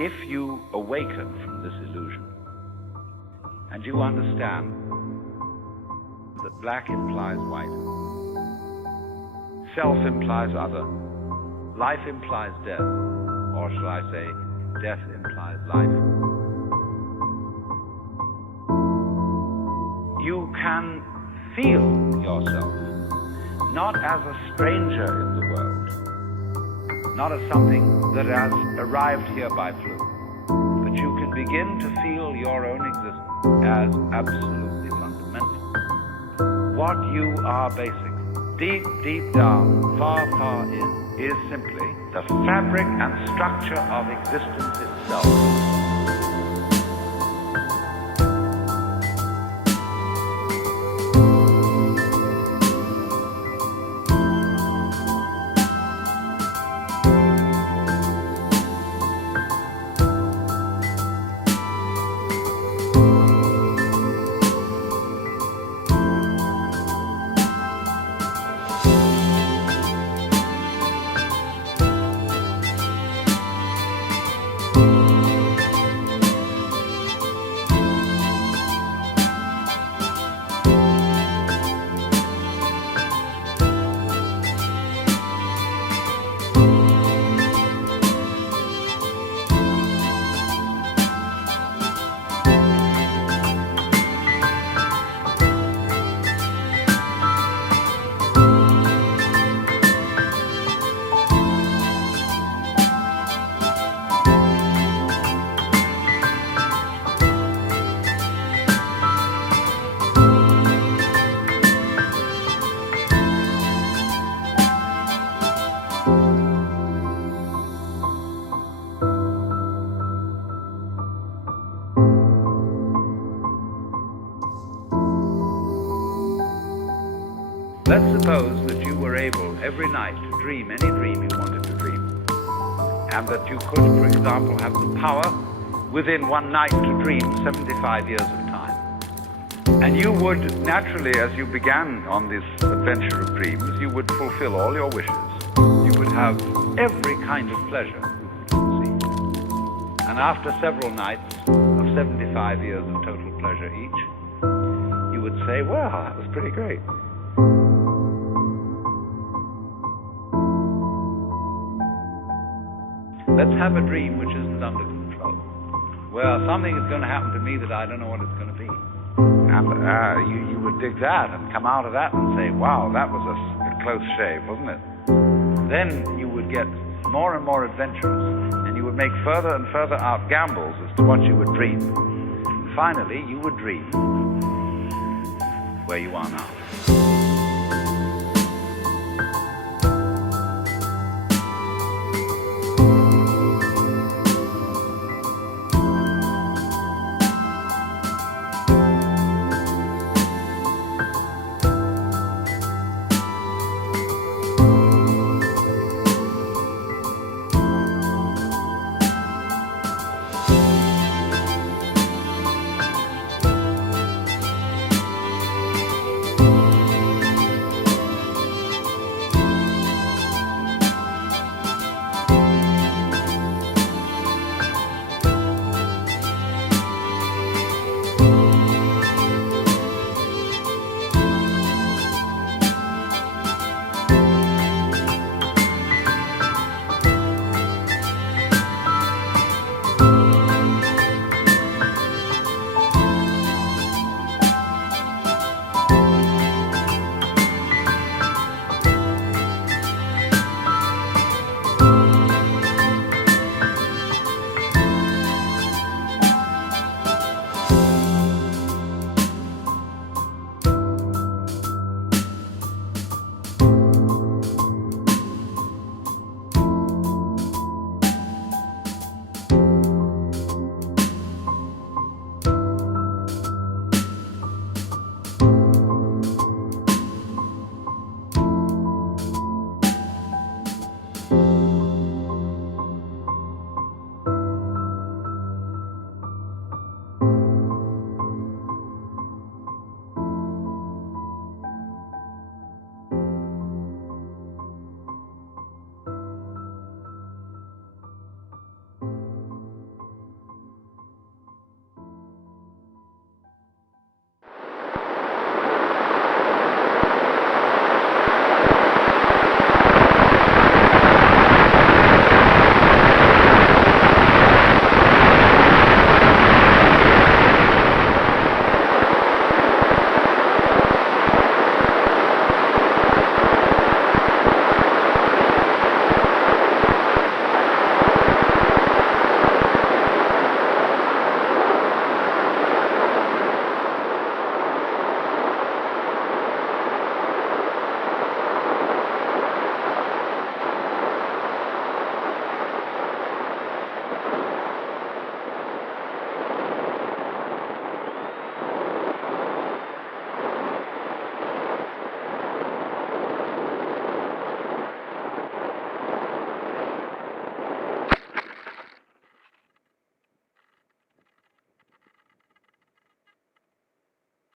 If you awaken from this illusion, and you understand that black implies white, self implies other, life implies death, or shall I say, death implies life, you can feel yourself not as a stranger in the world, not as something that has arrived here by fluke, but you can begin to feel your own existence as absolutely fundamental. What you are basically, deep, deep down, far, far in, is simply the fabric and structure of existence itself. Let's suppose that you were able every night to dream any dream you wanted to dream, and that you could, for example, have the power within one night to dream 75 years of time. And you would naturally, as you began on this adventure of dreams, you would fulfill all your wishes. You would have every kind of pleasure you could conceive. And after several nights of 75 years of total pleasure each, you would say, well, that was pretty great. Let's have a dream which isn't under control. Well, something is going to happen to me that I don't know what it's going to be. And you would dig that and come out of that and say, wow, that was a close shave, wasn't it? Then you would get more and more adventurous, and you would make further and further out gambles as to what you would dream. And finally, you would dream where you are now.